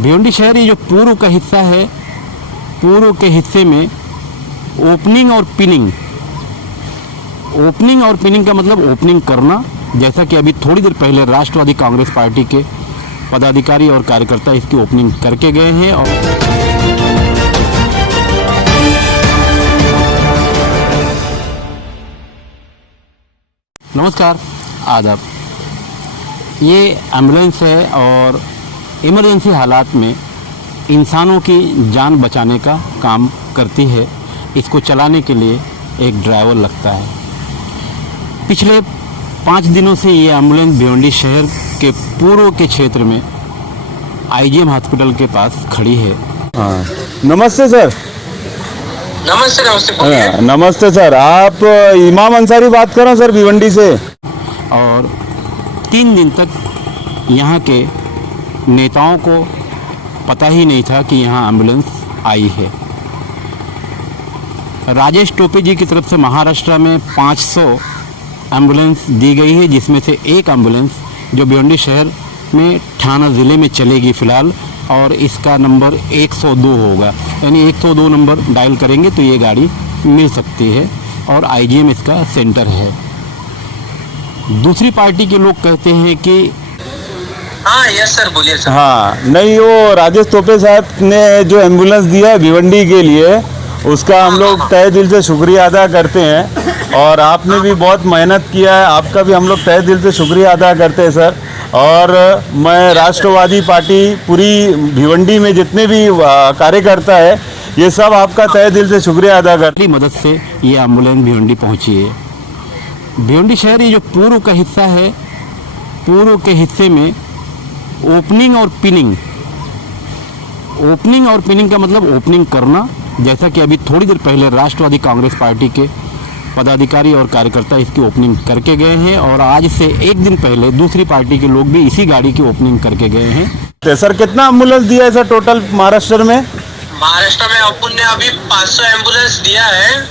भिवंडी शहर ये जो पूर्व का हिस्सा है, पूर्व के हिस्से में ओपनिंग और पिनिंग का मतलब ओपनिंग करना, जैसा कि अभी थोड़ी देर पहले राष्ट्रवादी कांग्रेस पार्टी के पदाधिकारी और कार्यकर्ता इसकी ओपनिंग करके गए हैं। और नमस्कार, आदाब। ये एम्बुलेंस है और इमरजेंसी हालात में इंसानों की जान बचाने का काम करती है। इसको चलाने के लिए एक ड्राइवर लगता है। पिछले 5 दिनों से ये एम्बुलेंस भिवंडी शहर के पूर्व के क्षेत्र में आईजीएम हॉस्पिटल के पास खड़ी है। हाँ, नमस्ते सर। नमस्ते। नमस्ते सर, आप इमाम अंसारी बात कर रहे हैं सर, भिवंडी से। और 3 दिन तक यहाँ के नेताओं को पता ही नहीं था कि यहाँ एम्बुलेंस आई है। राजेश टोपे जी की तरफ से महाराष्ट्र में 500 एम्बुलेंस दी गई है, जिसमें से एक एम्बुलेंस जो भिवंडी शहर में थाना ज़िले में चलेगी फ़िलहाल, और इसका नंबर 102 होगा। यानी 102 नंबर डायल करेंगे तो ये गाड़ी मिल सकती है और आईजीएम इसका सेंटर है। दूसरी पार्टी के लोग कहते हैं कि हाँ, यस सर, बोलिए सर। हाँ, नहीं, वो राजेश टोपे साहब ने जो एम्बुलेंस दिया है भिवंडी के लिए, उसका हम लोग तहे दिल से शुक्रिया अदा करते हैं। और आपने भी बहुत मेहनत किया है, आपका भी हम लोग तहे दिल से शुक्रिया अदा करते हैं सर। और मैं राष्ट्रवादी पार्टी पूरी भिवंडी में जितने भी कार्यकर्ता है, ये सब आपका तहे दिल से शुक्रिया अदा करते हैं। मदद से ये एम्बुलेंस भिवंडी पहुंची है। भिवंडी शहर ये जो पूर्व का हिस्सा है, पूर्व के हिस्से में ओपनिंग और पिनिंग का मतलब ओपनिंग करना, जैसा कि अभी थोड़ी देर पहले राष्ट्रवादी कांग्रेस पार्टी के पदाधिकारी और कार्यकर्ता इसकी ओपनिंग करके गए हैं। और आज से 1 दिन पहले दूसरी पार्टी के लोग भी इसी गाड़ी की ओपनिंग करके गए हैं। तो सर, कितना एम्बुलेंस दिया है सर टोटल महाराष्ट्र में? महाराष्ट्र में अपन ने अभी 500 एम्बुलेंस दिया है।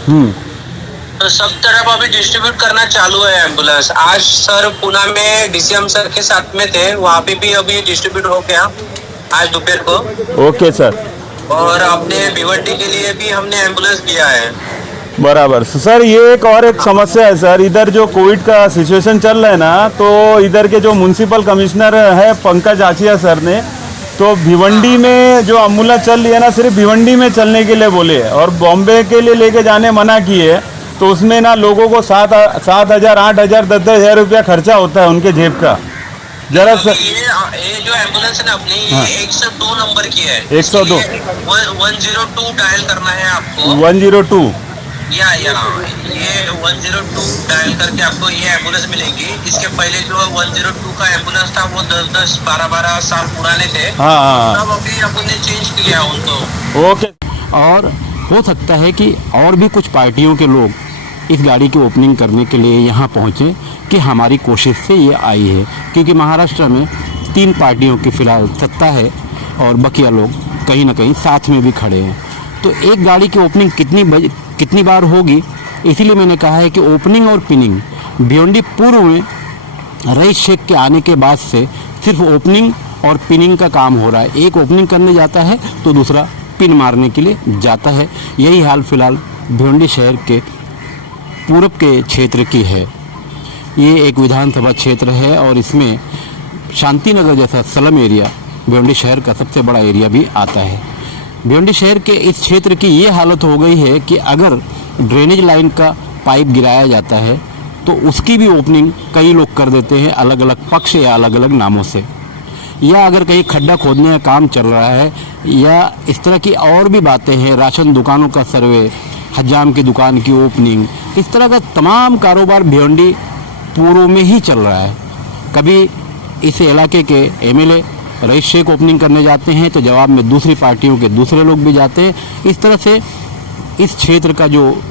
तो सब तरफ अभी डिस्ट्रीब्यूट करना चालू है एम्बुलेंस। आज सर पुणे में डीसीएम सर के साथ में थे, वहाँ पे भी अभी डिस्ट्रीब्यूट हो गया आज दोपहर को। Okay sir. और अपने भिवंडी के लिए भी हमने एम्बुलेंस दिया है। बराबर सर। ये एक समस्या है सर, इधर जो कोविड का सिचुएशन चल रहा है ना, तो इधर के जो म्युनिसिपल कमिश्नर है पंकज आचिया सर ने, तो भिवंडी में जो एम्बुलेंस चल रही है ना, सिर्फ भिवंडी में चलने के लिए बोले और बॉम्बे के लिए लेके जाने मना किए। तो उसमें ना लोगों को 7,000, 8,000, 10,000 रुपया खर्चा होता है उनके जेब का। जरा सर, ये जो एम्बुलेंस है ना अपनी, हाँ, 102 नंबर की है। 102 102 डायल करना है आपको। 102 ये 102 डायल करके आपको ये एम्बुलेंस मिलेगी। इसके पहले जो 102 का एम्बुलेंस था वो 10-10, 12-12 साल पुराने थे। हाँ, तब अभी अपन ने चेंज किया उनको। ओके। और हो सकता है कि और भी कुछ पार्टियों के लोग इस गाड़ी की ओपनिंग करने के लिए यहाँ पहुँचे कि हमारी कोशिश से ये आई है, क्योंकि महाराष्ट्र में 3 पार्टियों की फ़िलहाल सत्ता है और बकिया लोग कहीं ना कहीं साथ में भी खड़े हैं। तो एक गाड़ी की ओपनिंग कितनी बार होगी, इसीलिए मैंने कहा है कि ओपनिंग और पिनिंग भिवंडी पूर्व में रईस शेख के आने के बाद से सिर्फ ओपनिंग और पिनिंग का काम हो रहा है। एक ओपनिंग करने जाता है तो दूसरा पिन मारने के लिए जाता है। यही हाल फिलहाल भिवंडी शहर के पूर्व के क्षेत्र की है। ये एक विधानसभा क्षेत्र है और इसमें शांतिनगर जैसा स्लम एरिया भिवंडी शहर का सबसे बड़ा एरिया भी आता है। भिवंडी शहर के इस क्षेत्र की ये हालत हो गई है कि अगर ड्रेनेज लाइन का पाइप गिराया जाता है तो उसकी भी ओपनिंग कई लोग कर देते हैं, अलग अलग पक्ष या अलग अलग नामों से। या अगर कहीं खड्डा खोदने का काम चल रहा है या इस तरह की और भी बातें हैं, राशन दुकानों का सर्वे, हजाम की दुकान की ओपनिंग, इस तरह का तमाम कारोबार भिवंडी पूर्व में ही चल रहा है। कभी इस इलाके के एमएलए रईस शेख ओपनिंग करने जाते हैं तो जवाब में दूसरी पार्टियों के दूसरे लोग भी जाते हैं। इस तरह से इस क्षेत्र का जो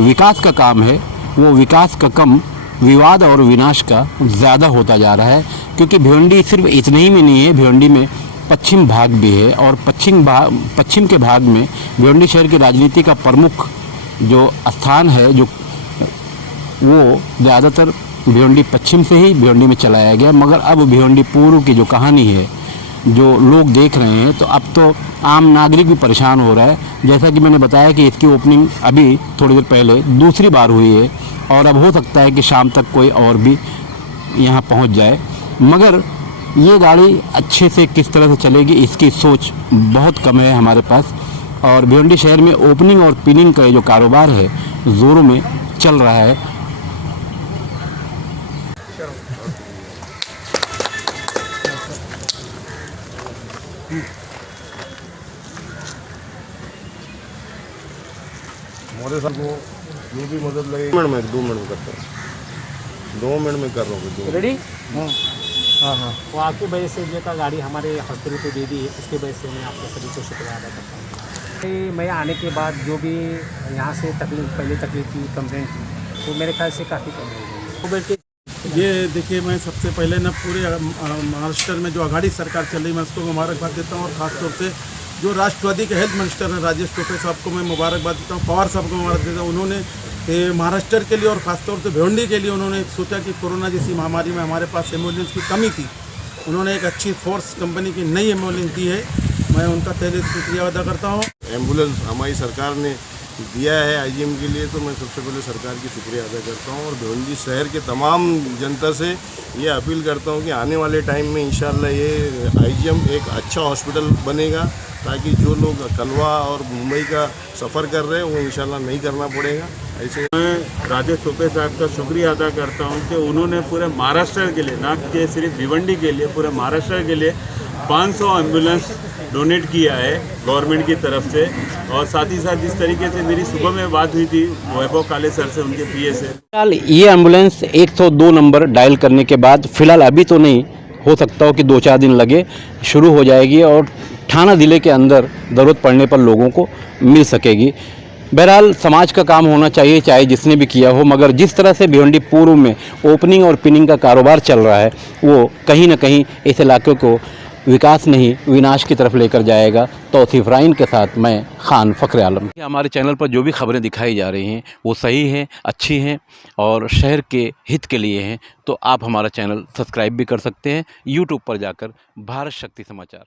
विकास का काम है वो विकास का कम विवाद और विनाश का ज़्यादा होता जा रहा है, क्योंकि भिवंडी सिर्फ इतने ही में नहीं है, भिवंडी में पश्चिम भाग भी है और पश्चिम के भाग में भिवंडी शहर की राजनीति का प्रमुख जो स्थान है जो वो ज़्यादातर भिवंडी पश्चिम से ही भिवंडी में चलाया गया। मगर अब भिवंडी पूर्व की जो कहानी है जो लोग देख रहे हैं, तो अब तो आम नागरिक भी परेशान हो रहा है। जैसा कि मैंने बताया कि इसकी ओपनिंग अभी थोड़ी देर पहले दूसरी बार हुई है और अब हो सकता है कि शाम तक कोई और भी यहाँ पहुँच जाए, मगर ये गाड़ी अच्छे से किस तरह से चलेगी इसकी सोच बहुत कम है हमारे पास। और भिवंडी शहर में ओपनिंग और पिनिंग का जो कारोबार है ज़ोरों में चल रहा है। मोदी साहब को जो भी मदद लगे 2 मिनट में करता हूँ, 2 मिनट में कर रहा हूँ। रेडी? हाँ। वो आपकी वजह से ये का गाड़ी हमारे हॉस्पिटल को दे दी है, उसकी वजह से मैं आपको सभी को शुक्रिया अदा करता हूँ। मैं आने के बाद जो भी यहाँ से पहले तकलीफ की कंप्लेंट थी तो मेरे ख्याल से काफ़ी कम हो गई। वो बेटे ये देखिए, मैं सबसे पहले ना पूरे महाराष्ट्र में जो आघाड़ी सरकार चल रही है मैं उसको मुबारकबाद देता हूँ, और ख़ासतौर से जो राष्ट्रवादी के हेल्थ मिनिस्टर हैं राजेश टोपे साहब को मैं मुबारकबाद देता हूँ, पवार साहब को मुबारक देता हूँ। उन्होंने महाराष्ट्र के लिए और ख़ासतौर से भिवंडी के लिए उन्होंने सोचा कि कोरोना जैसी महामारी में हमारे पास एम्बुलेंस की कमी थी, उन्होंने एक अच्छी फोर्स कंपनी की नई एम्बुलेंस दी है, मैं उनका तहे दिल से शुक्रिया अदा करता हूँ। एम्बुलेंस हमारी सरकार ने दिया है आईजीएम के लिए, तो मैं सबसे पहले सरकार की शुक्रिया अदा करता हूँ और भिवंडी शहर के तमाम जनता से ये अपील करता हूँ कि आने वाले टाइम में इंशाल्लाह ये आईजीएम एक अच्छा हॉस्पिटल बनेगा, ताकि जो लोग कलवा और मुंबई का सफ़र कर रहे हैं वो इंशाल्लाह नहीं करना पड़ेगा। ऐसे मैं राजेश टोपे साहब का शुक्रिया अदा करता हूँ कि उन्होंने पूरे महाराष्ट्र के लिए, ना कि सिर्फ भिवंडी के लिए, पूरे महाराष्ट्र के लिए 500 एम्बुलेंस डोनेट किया है गवर्नमेंट की तरफ से। और साथ ही साथ जिस तरीके से मेरी सुबह में बात हुई थी वैभव काले सर से, उनके पीए से, फिलहाल ये एम्बुलेंस 102 नंबर डायल करने के बाद फिलहाल अभी तो नहीं, हो सकता हो कि 2-4 दिन लगे, शुरू हो जाएगी और थाना ज़िले के अंदर ज़रूरत पड़ने पर लोगों को मिल सकेगी। बहरहाल समाज का काम होना चाहिए, चाहे जिसने भी किया हो, मगर जिस तरह से भिवंडी पूर्व में ओपनिंग और पिनिंग का कारोबार चल रहा है वो कहीं ना कहीं इस इलाके को विकास नहीं विनाश की तरफ लेकर जाएगा। तौसीफ राइन के साथ मैं खान फ़ख्र आलम। हमारे चैनल पर जो भी खबरें दिखाई जा रही हैं वो सही हैं, अच्छी हैं और शहर के हित के लिए हैं, तो आप हमारा चैनल सब्सक्राइब भी कर सकते हैं यूट्यूब पर जाकर भारत शक्ति समाचार।